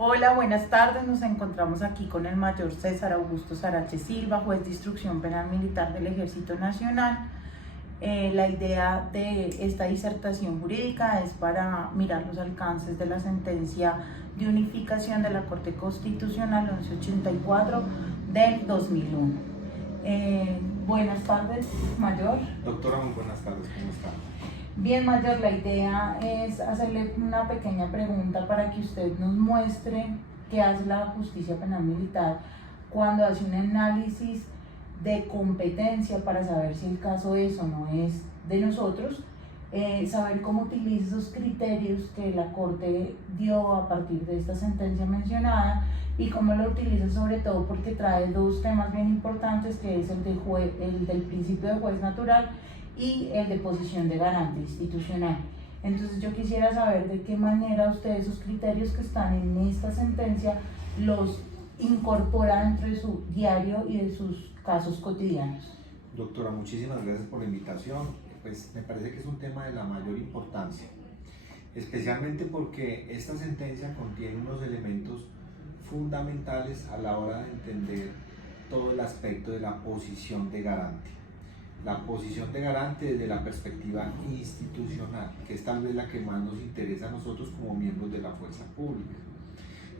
Hola, buenas tardes. Nos encontramos aquí con el mayor César Augusto Sarache Silva, juez de instrucción penal militar del Ejército Nacional. La idea de esta disertación jurídica es para mirar los alcances de la sentencia de unificación de la Corte Constitucional 1184 del 2001. Buenas tardes, mayor. Doctora, muy buenas tardes, ¿cómo está? Bien, mayor, la idea es hacerle una pequeña pregunta para que usted nos muestre qué hace la justicia penal militar cuando hace un análisis de competencia para saber si el caso es o no es de nosotros, saber cómo utiliza esos criterios que la Corte dio a partir de esta sentencia mencionada y cómo lo utiliza, sobre todo porque trae dos temas bien importantes, que es el del principio de juez natural y el de posición de garante institucional. Entonces yo quisiera saber de qué manera usted esos criterios que están en esta sentencia los incorpora dentro de su diario y de sus casos cotidianos. Doctora, muchísimas gracias por la invitación. Pues me parece que es un tema de la mayor importancia, especialmente porque esta sentencia contiene unos elementos fundamentales a la hora de entender todo el aspecto de la posición de garante. La posición de garante desde la perspectiva institucional, que es tal vez la que más nos interesa a nosotros como miembros de la fuerza pública.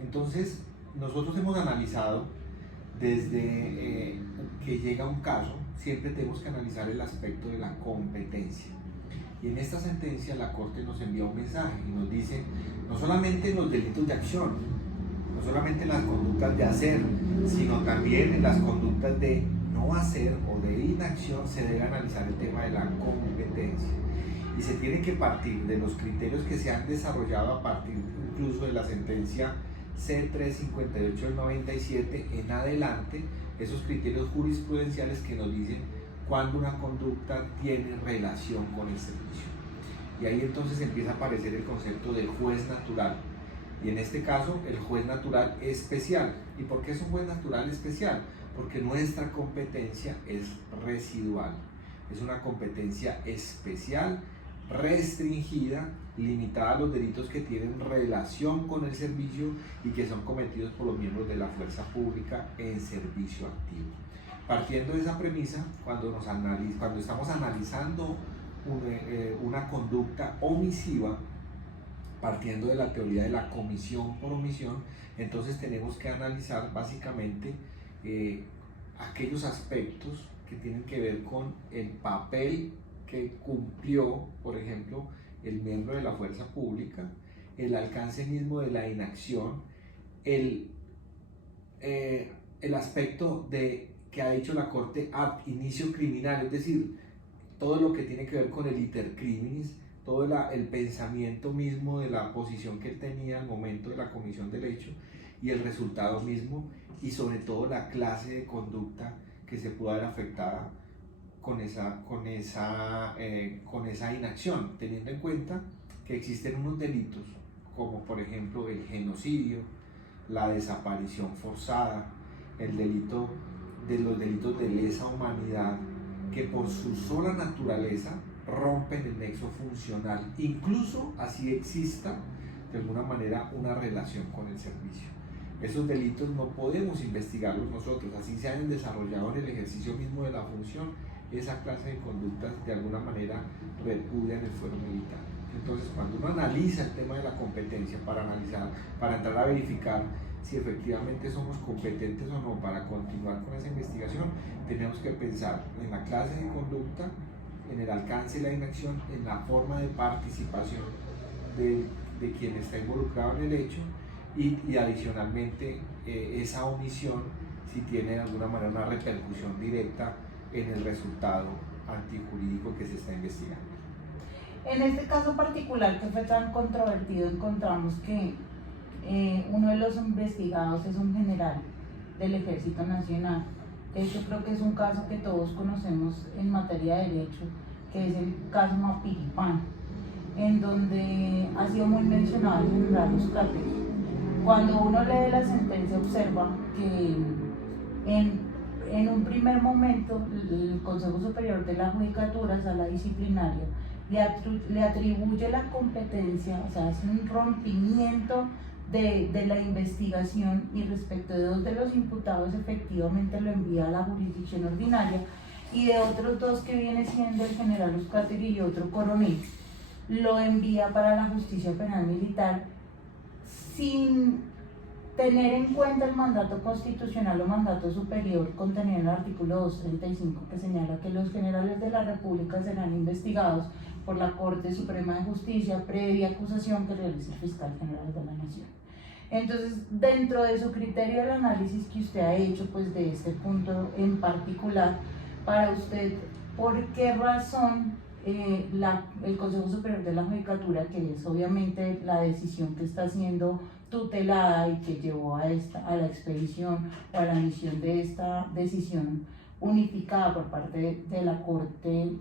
Entonces, nosotros hemos analizado desde que llega un caso, siempre tenemos que analizar el aspecto de la competencia. Y en esta sentencia la Corte nos envía un mensaje y nos dice, no solamente en los delitos de acción, no solamente en las conductas de hacer, sino también en las conductas de no hacer o de inacción se debe analizar el tema de la competencia. Y se tiene que partir de los criterios que se han desarrollado a partir incluso de la sentencia C358 del 97 en adelante, esos criterios jurisprudenciales que nos dicen cuando una conducta tiene relación con el servicio. Y ahí entonces empieza a aparecer el concepto del juez natural. Y en este caso, el juez natural especial. ¿Y por qué es un juez natural especial? Porque nuestra competencia es residual. Es una competencia especial, restringida, limitada a los delitos que tienen relación con el servicio y que son cometidos por los miembros de la fuerza pública en servicio activo. Partiendo de esa premisa, cuando estamos analizando una conducta omisiva, partiendo de la teoría de la comisión por omisión, entonces tenemos que analizar básicamente aquellos aspectos que tienen que ver con el papel que cumplió, por ejemplo, el miembro de la fuerza pública, el alcance mismo de la inacción, el aspecto que ha dicho la Corte ab inicio criminal, es decir, todo lo que tiene que ver con el iter criminis, todo el pensamiento mismo de la posición que él tenía al momento de la comisión del hecho y el resultado mismo, y sobre todo la clase de conducta que se pudo haber afectada con esa inacción, teniendo en cuenta que existen unos delitos como por ejemplo el genocidio, la desaparición forzada, los delitos de lesa humanidad, que por su sola naturaleza rompen el nexo funcional, incluso así exista de alguna manera una relación con el servicio. Esos delitos no podemos investigarlos nosotros, así se hayan desarrollado en el ejercicio mismo de la función, esa clase de conductas de alguna manera repudian el fuero militar. Entonces, cuando uno analiza el tema de la competencia para entrar a verificar si efectivamente somos competentes o no para continuar con esa investigación, tenemos que pensar en la clase de conducta, en el alcance de la inacción, en la forma de participación de quien está involucrado en el hecho y adicionalmente esa omisión si tiene de alguna manera una repercusión directa en el resultado antijurídico que se está investigando. En este caso particular que fue tan controvertido, encontramos que uno de los investigados es un general del Ejército Nacional. De hecho, creo que es un caso que todos conocemos en materia de derecho, que es el caso Mapiripán, en donde ha sido muy mencionado el general Euskaltel. Cuando uno lee la sentencia, observa que en un primer momento el Consejo Superior de la Judicatura, Sala Disciplinaria, le atribuye la competencia, o sea, es un rompimiento de la investigación, y respecto de 2 de los imputados efectivamente lo envía a la jurisdicción ordinaria, y de otros 2, que viene siendo el general Uzcategui y otro coronel, lo envía para la justicia penal militar sin tener en cuenta el mandato constitucional o mandato superior contenido en el artículo 235, que señala que los generales de la República serán investigados por la Corte Suprema de Justicia previa acusación que realice el fiscal general de la Nación. Entonces, dentro de su criterio del análisis que usted ha hecho, pues de este punto en particular, para usted, ¿por qué razón el Consejo Superior de la Judicatura, que es obviamente la decisión que está siendo tutelada y que llevó a la expedición o a la emisión de esta decisión unificada por parte de la Corte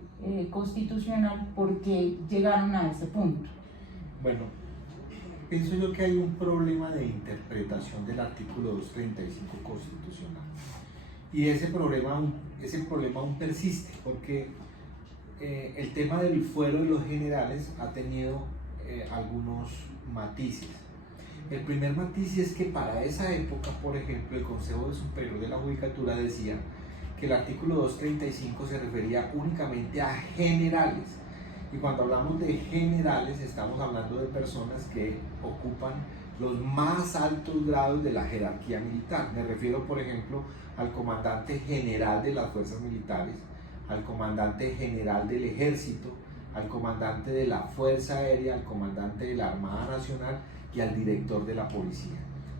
Constitucional, por qué llegaron a ese punto? Bueno, pienso yo que hay un problema de interpretación del artículo 235 constitucional, y ese problema aún persiste, porque el tema del fuero de los generales ha tenido algunos matices. El primer matiz es que para esa época, por ejemplo, el Consejo Superior de la Judicatura decía que el artículo 235 se refería únicamente a generales, y cuando hablamos de generales estamos hablando de personas que ocupan los más altos grados de la jerarquía militar. Me refiero, por ejemplo, al comandante general de las fuerzas militares, al comandante general del ejército, al comandante de la Fuerza Aérea, al comandante de la Armada Nacional y al director de la policía.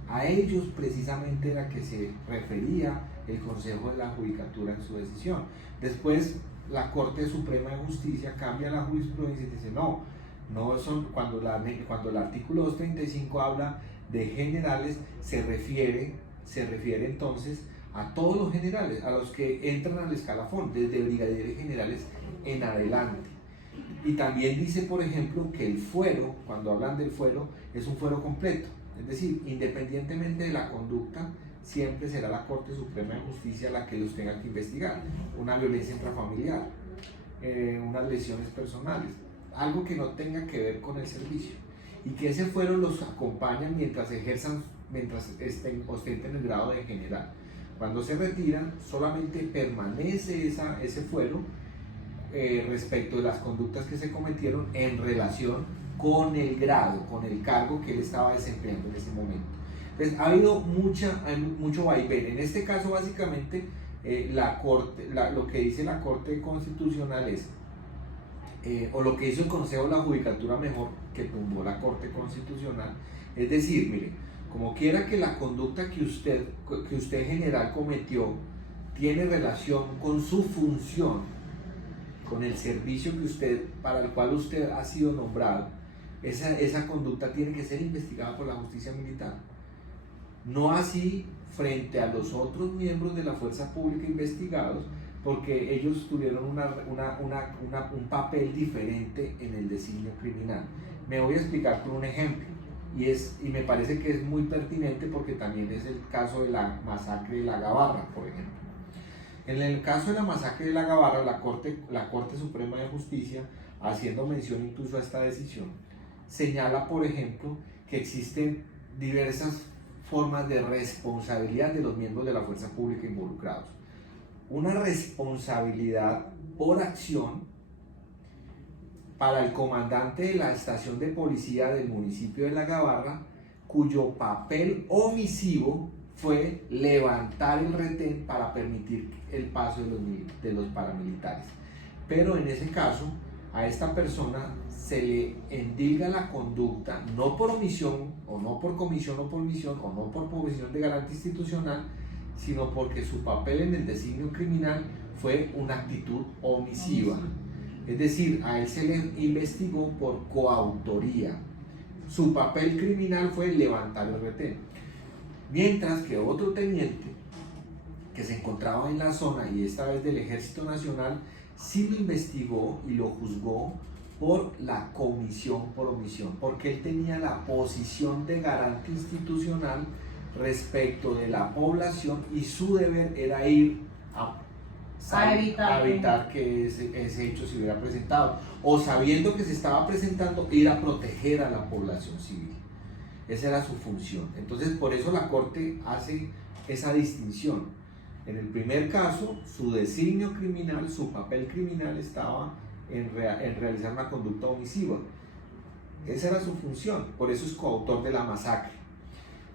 A ellos precisamente era que se refería el Consejo de la Judicatura en su decisión. Después la Corte Suprema de Justicia cambia la jurisprudencia y dice no son, cuando el artículo 235 habla de generales, se refiere entonces a todos los generales, a los que entran al escalafón, desde brigadieres generales en adelante. Y también dice, por ejemplo, que el fuero, cuando hablan del fuero, es un fuero completo, es decir, independientemente de la conducta, siempre será la Corte Suprema de Justicia la que los tenga que investigar. Una violencia intrafamiliar, unas lesiones personales, algo que no tenga que ver con el servicio, y que ese fuero los acompaña mientras ostenten el grado de general. Cuando se retiran, solamente permanece ese fuero respecto de las conductas que se cometieron en relación con el grado, con el cargo que él estaba desempeñando en ese momento. Entonces, ha habido mucho vaivén. En este caso, básicamente, lo que dice la Corte Constitucional es, o lo que hizo el Consejo de la Judicatura, mejor, que tumbó la Corte Constitucional, es decir, mire, como quiera que la conducta que usted general cometió tiene relación con su función, con el servicio para el cual usted ha sido nombrado, esa conducta tiene que ser investigada por la justicia militar. No así frente a los otros miembros de la fuerza pública investigados, porque ellos tuvieron un papel diferente en el designio criminal. Me voy a explicar con un ejemplo, y me parece que es muy pertinente porque también es el caso de la masacre de La Gabarra, por ejemplo. En el caso de la masacre de La Gabarra, la Corte Suprema de Justicia, haciendo mención incluso a esta decisión, señala, por ejemplo, que existen diversas formas de responsabilidad de los miembros de la fuerza pública involucrados. Una responsabilidad por acción para el comandante de la estación de policía del municipio de La Gabarra, cuyo papel omisivo fue levantar el retén para permitir el paso de los paramilitares. Pero en ese caso, a esta persona se le endilga la conducta, no por omisión, o no por comisión o por omisión, o no por posición de garante institucional, sino porque su papel en el designio criminal fue una actitud omisiva. Es decir, a él se le investigó por coautoría. Su papel criminal fue levantar el retén. Mientras que otro teniente que se encontraba en la zona, y esta vez del Ejército Nacional, sí lo investigó y lo juzgó por la comisión por omisión, porque él tenía la posición de garante institucional respecto de la población, y su deber era ir a evitar que ese hecho se hubiera presentado, o sabiendo que se estaba presentando, ir a proteger a la población civil. Esa era su función. Entonces, por eso la Corte hace esa distinción. En el primer caso, su designio criminal, su papel criminal estaba en realizar una conducta omisiva. Esa era su función, por eso es coautor de la masacre.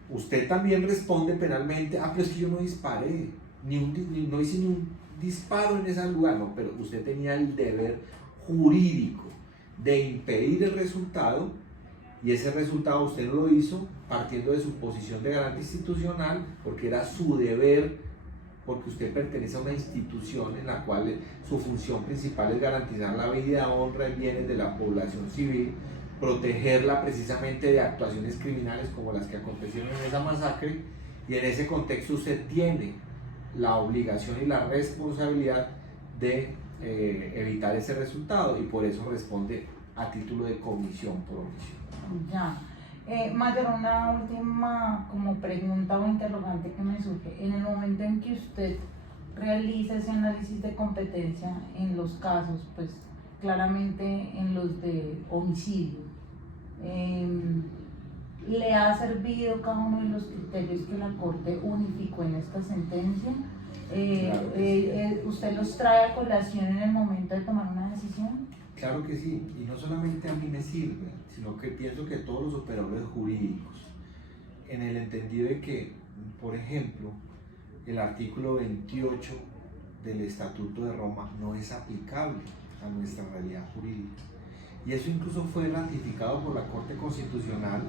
Usted también responde penalmente, pero es que yo no disparé, no hice ni un disparo en ese lugar, no, pero usted tenía el deber jurídico de impedir el resultado, y ese resultado usted no lo hizo partiendo de su posición de garante institucional, porque era su deber, porque usted pertenece a una institución en la cual su función principal es garantizar la vida, honra y bienes de la población civil, protegerla precisamente de actuaciones criminales como las que acontecieron en esa masacre, y en ese contexto usted tiene la obligación y la responsabilidad de evitar ese resultado, y por eso responde a título de comisión por omisión. Ya. Mayor, una última como pregunta o interrogante que me surge. En el momento en que usted realiza ese análisis de competencia en los casos, pues claramente en los de homicidio, ¿le ha servido cada uno de los criterios que la Corte unificó en esta sentencia? ¿Usted los trae a colación en el momento de tomar una decisión? Claro que sí, y no solamente a mí me sirve, sino que pienso que todos los operadores jurídicos, en el entendido de que, por ejemplo, el artículo 28 del Estatuto de Roma no es aplicable a nuestra realidad jurídica. Y eso incluso fue ratificado por la Corte Constitucional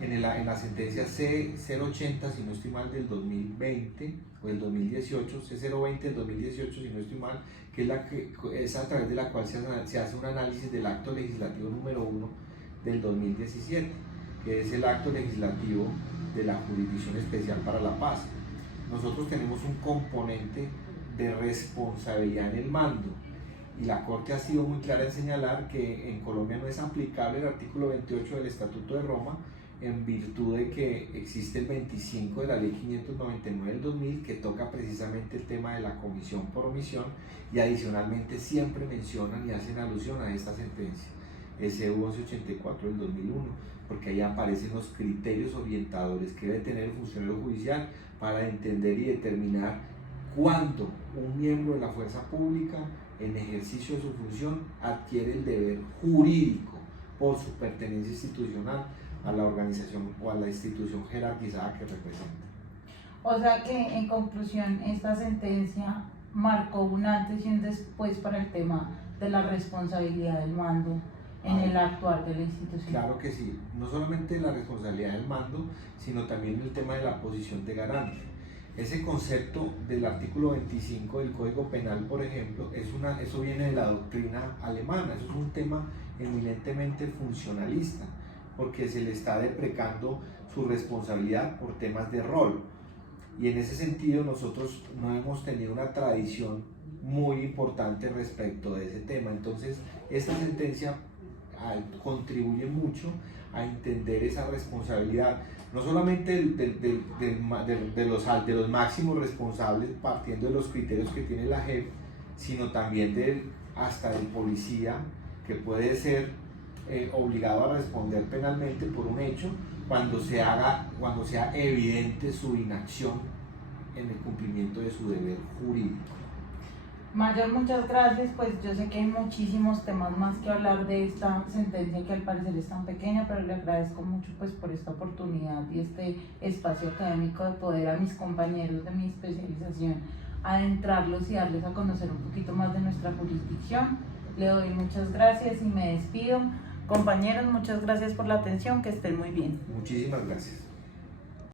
en la sentencia C080, si no estoy mal, del 2020 o del 2018, C020 del 2018, si no estoy mal, que es a través de la cual se hace un análisis del acto legislativo número 1 del 2017, que es el acto legislativo de la Jurisdicción Especial para la Paz. Nosotros tenemos un componente de responsabilidad en el mando, y la Corte ha sido muy clara en señalar que en Colombia no es aplicable el artículo 28 del Estatuto de Roma, en virtud de que existe el 25 de la Ley 599 del 2000, que toca precisamente el tema de la comisión por omisión, y adicionalmente siempre mencionan y hacen alusión a esta sentencia, SU 1184 del 2001, porque ahí aparecen los criterios orientadores que debe tener el funcionario judicial para entender y determinar cuándo un miembro de la fuerza pública, en ejercicio de su función, adquiere el deber jurídico por su pertenencia institucional a la organización o a la institución jerarquizada que representa. O sea que, en conclusión, esta sentencia marcó un antes y un después para el tema de la responsabilidad del mando en el actuar de la institución. Claro que sí, no solamente la responsabilidad del mando, sino también el tema de la posición de garante. Ese concepto del artículo 25 del Código Penal, por ejemplo, eso viene de la doctrina alemana. Eso es un tema eminentemente funcionalista, porque se le está deprecando su responsabilidad por temas de rol, y en ese sentido nosotros no hemos tenido una tradición muy importante respecto de ese tema. Entonces esta sentencia contribuye mucho a entender esa responsabilidad, no solamente de los máximos responsables partiendo de los criterios que tiene la JEP, sino también hasta del policía, que puede ser obligado a responder penalmente por un hecho cuando sea evidente su inacción en el cumplimiento de su deber jurídico. Mayor, muchas gracias. Pues yo sé que hay muchísimos temas más que hablar de esta sentencia, que al parecer es tan pequeña, pero le agradezco mucho pues por esta oportunidad y este espacio académico de poder a mis compañeros de mi especialización adentrarlos y darles a conocer un poquito más de nuestra jurisdicción. Le doy muchas gracias y me despido. Compañeros, muchas gracias por la atención, que estén muy bien. Muchísimas gracias.